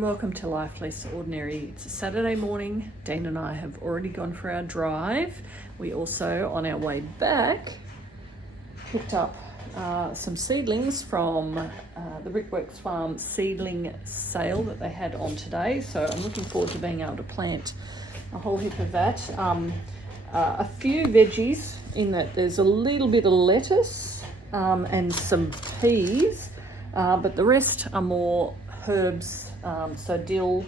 and welcome to Life Less Ordinary. It's a Saturday morning. Dean and I have already gone for our drive. We also, on our way back, picked up some seedlings from the Brickworks Farm seedling sale that they had on today. So I'm looking forward to being able to plant a whole heap of that. A few veggies in that there's a little bit of lettuce and some peas, but the rest are more herbs, so dill,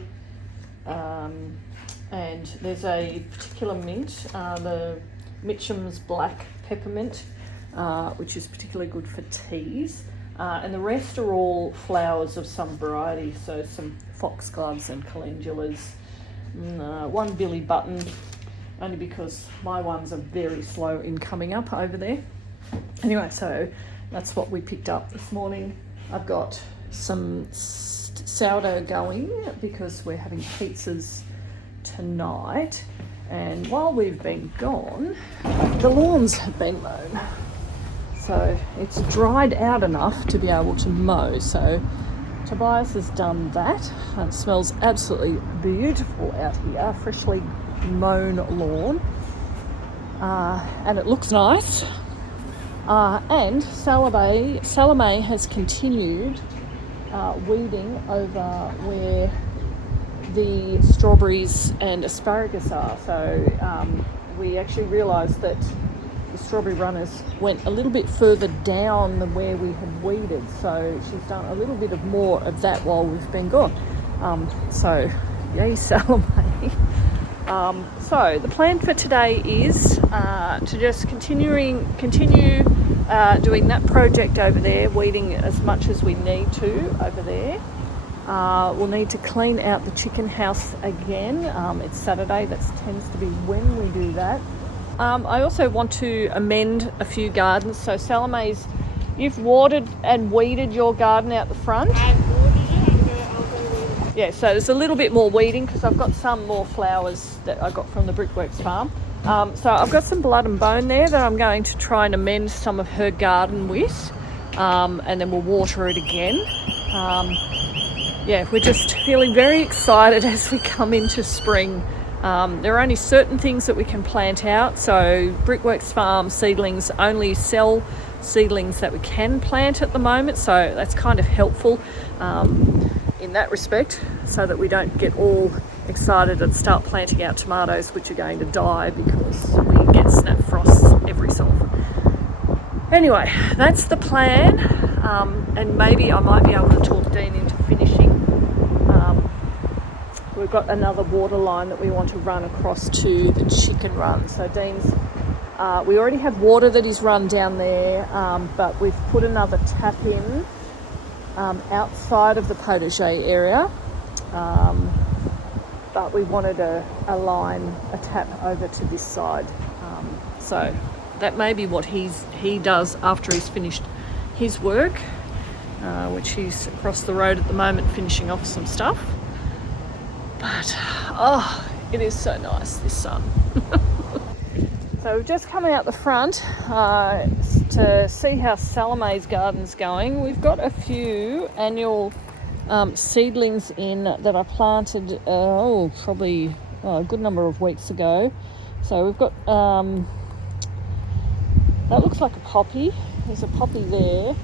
and there's a particular mint, the Mitchum's black peppermint, which is particularly good for teas, and the rest are all flowers of some variety, so some foxgloves and calendulas, one billy button, only because my ones are very slow in coming up over there. Anyway, so that's what we picked up this morning. I've got some sourdough going because we're having pizzas tonight, and while we've been gone, the lawns have been mown, so it's dried out enough to be able to mow. So Tobias has done that. It smells absolutely beautiful out here, freshly mown lawn, and it looks nice. And Salome has continued weeding over where the strawberries and asparagus are. So we actually realised that the strawberry runners went a little bit further down than where we had weeded. So she's done a little bit of more of that while we've been gone. So yay, Salome. So the plan for today is to just continue doing that project over there, weeding as much as we need to over there. We'll need to clean out the chicken house again. It's Saturday, that tends to be when we do that. I also want to amend a few gardens. So Salome's, you've watered and weeded your garden out the front. Yeah, so there's a little bit more weeding because I've got some more flowers that I got from the Brickworks farm. So I've got some blood and bone there that I'm going to try and amend some of her garden with, and then we'll water it again. Yeah, we're just feeling very excited as we come into spring. There are only certain things that we can plant out, so Brickworks Farm Seedlings only sell seedlings that we can plant at the moment, so that's kind of helpful in that respect, so that we don't get all excited and start planting out tomatoes which are going to die because we get snap frosts every so often. Anyway, that's the plan, and maybe I might be able to talk Dean into finishing. We've got another water line that we want to run across to the chicken run. So Dean's, we already have water that is run down there, but we've put another tap in outside of the potager area, but we wanted a tap over to this side. So that may be what he does after he's finished his work, which he's across the road at the moment finishing off some stuff. But, oh, it is so nice, this sun. So we've just come out the front to see how Salome's garden's going. We've got a few annual seedlings in that I planted, probably a good number of weeks ago. So we've got, that looks like a poppy. There's a poppy there.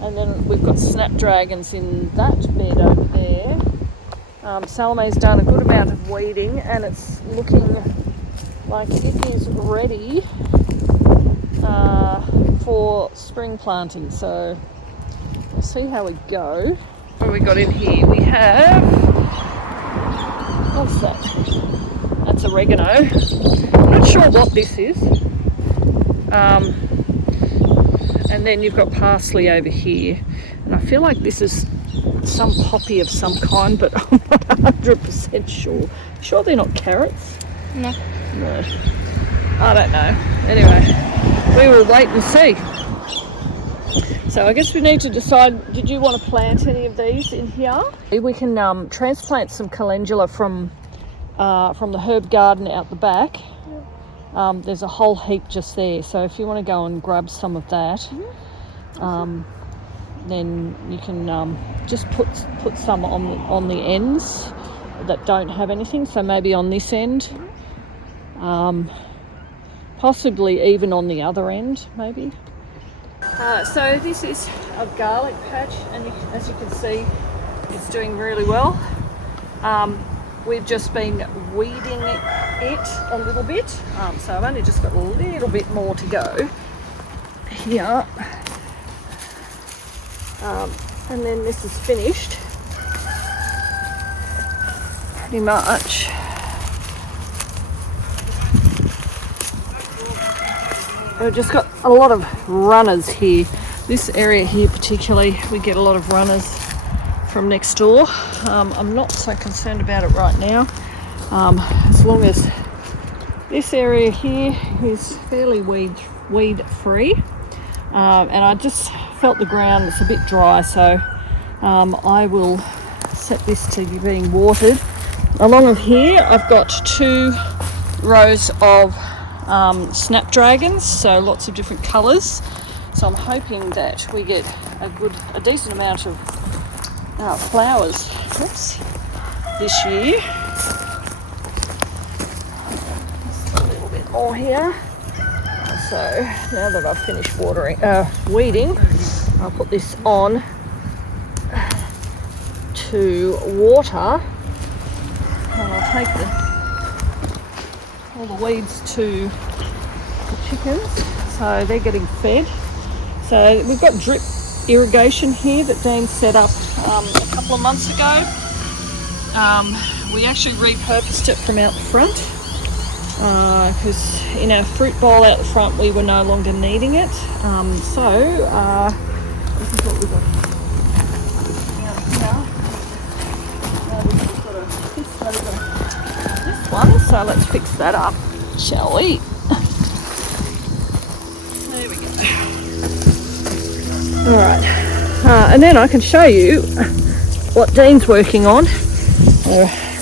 And then we've got snapdragons in that bed over there. Salome's done a good amount of weeding, and it's looking like it is ready for spring planting. So we'll see how we go. What have we got in here? We have, what's that? That's oregano. I'm not sure what this is. And then you've got parsley over here, and I feel like this is some poppy of some kind, but I'm not 100% sure. Sure they're not carrots? No. I don't know. Anyway, we will wait and see. So I guess we need to decide, did you want to plant any of these in here? We can transplant some calendula from the herb garden out the back. There's a whole heap just there, so if you want to go and grab some of that. then you can just put some on the ends that don't have anything. So maybe on this end, possibly even on the other end, maybe. So this is a garlic patch, and as you can see, it's doing really well. We've just been weeding it a little bit, so I've only just got a little bit more to go here. And then this is finished pretty much. We've just got a lot of runners here. This area here particularly, we get a lot of runners from next door. I'm not so concerned about it right now, as long as this area here is fairly weed free. And I just felt the ground is a bit dry, so I will set this to being watered. Along with here, I've got 2 rows of snapdragons, so lots of different colours. So I'm hoping that we get a decent amount of flowers this year. Just a little bit more here. So now that I've finished weeding, I'll put this on to water, and I'll take all the weeds to the chickens, so they're getting fed. So we've got drip irrigation here that Dean set up a couple of months ago. We actually repurposed it from out the front, because in our fruit bowl out the front we were no longer needing it. So this is what we've got down here. Now we've just got to twist over this one, so let's fix that up, shall we? There we go. Alright, and then I can show you what Dean's working on.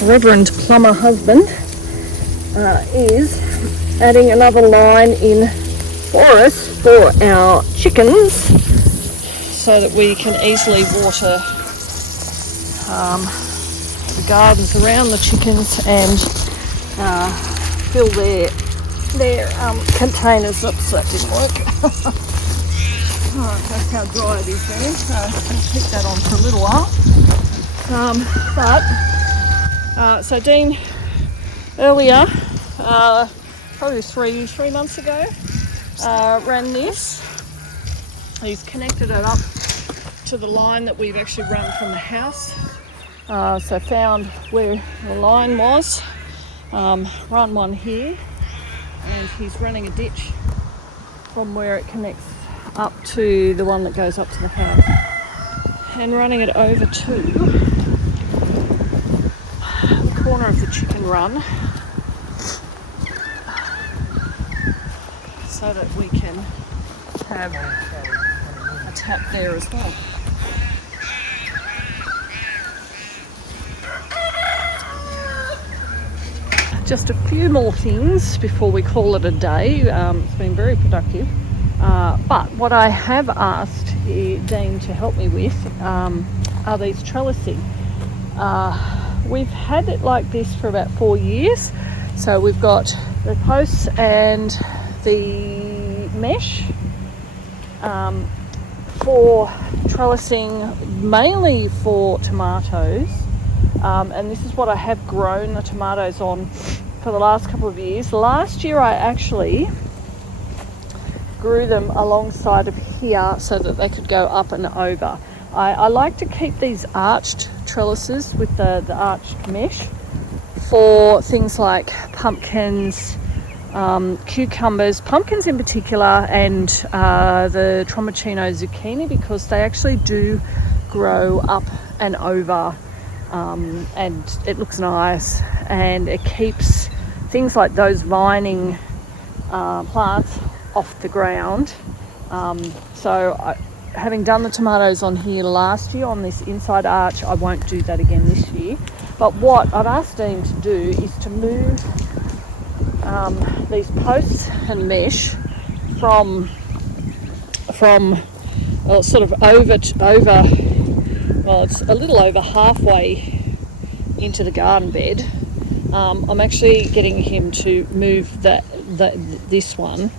Reverend Plumber husband is adding another line in for us for our chickens, so that we can easily water the gardens around the chickens and fill their containers. Oops, that didn't work. Alright, that's how dry it is there, so I'll keep that on for a little while. So Dean earlier, probably 3 months ago, ran this. He's connected it up to the line that we've actually run from the house. So found where the line was, run one here, and he's running a ditch from where it connects up to the one that goes up to the house, and running it over to the corner of the chicken run, so that we can have a tap there as well. Just a few more things before we call it a day. It's been very productive. But what I have asked Dean to help me with are these trellising. We've had it like this for about 4 years. So we've got the posts and the mesh for trellising, mainly for tomatoes. And this is what I have grown the tomatoes on for the last couple of years. Last year I actually grew them alongside of here so that they could go up and over. I like to keep these arched trellises with the arched mesh for things like pumpkins, cucumbers, pumpkins in particular, and the Trombocino zucchini, because they actually do grow up and over, and it looks nice, and it keeps things like those vining plants off the ground. Having done the tomatoes on here last year on this inside arch, I won't do that again this year. But what I've asked Dean to do is to move these posts and mesh from well, it's sort of well, it's a little over halfway into the garden bed. I'm actually getting him to move this one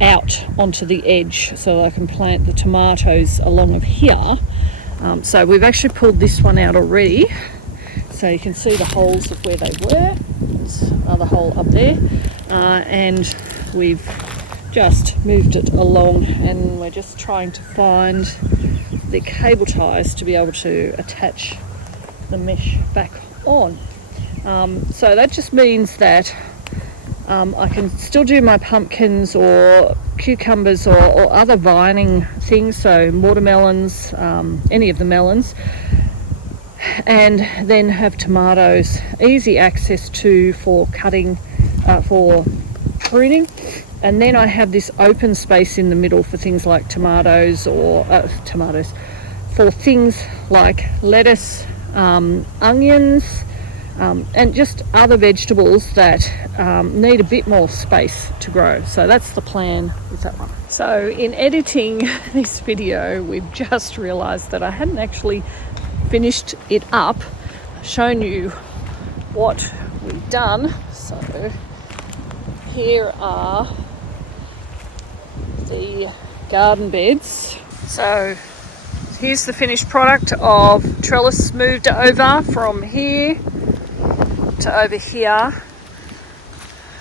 out onto the edge so that I can plant the tomatoes along of here. So we've actually pulled this one out already, so you can see the holes of where they were. There's another hole up there, and we've just moved it along, and we're just trying to find the cable ties to be able to attach the mesh back on. So that just means that I can still do my pumpkins or cucumbers or other vining things, so watermelons, any of the melons, and then have tomatoes easy access to for cutting, for pruning. And then I have this open space in the middle for things like tomatoes, or for things like lettuce, onions, and just other vegetables that need a bit more space to grow. So that's the plan with that one. So in editing this video, we've just realised that I hadn't actually finished it up, shown you what we've done. So here are the garden beds. So here's the finished product of trellis moved over from here to over here,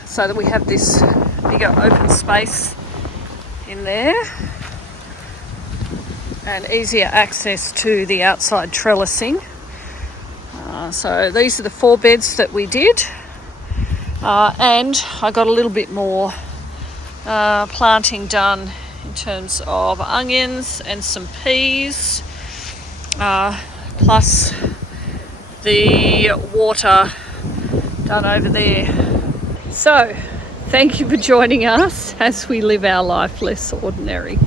so that we have this bigger open space in there and easier access to the outside trellising. So these are the 4 beds that we did, and I got a little bit more planting done in terms of onions and some peas, plus the water done over there. So thank you for joining us as we live our life less ordinary.